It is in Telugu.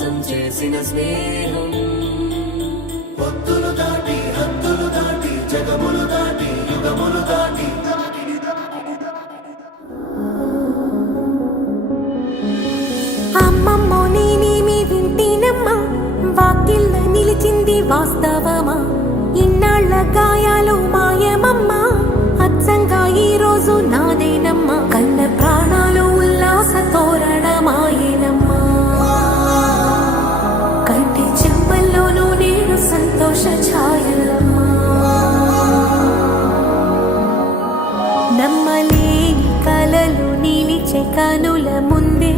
మోసం చేసిన స్నేహం. పొత్తులు దాటి హద్దులు దాటి జగములు దాటి యుగములు దాటి అమ్మమ్మో నేనేమి వింటేనమ్మా వాకిళ్ళ నిలిచింది వాస్తవమా ఇన్నాళ్ళ గాయాలు మాయమమ్మా అచ్చంగా ఈ రోజు నాదేనమ్మా కన్న ప్రాణాలు ఉల్లాస తోరణమాయేనమ్మా కంటి చెమ్మల్లోనూ నేను సంతోష ఛాయలమ్మా నమ్మలేని కలలు నిలిచే కనుల ముందే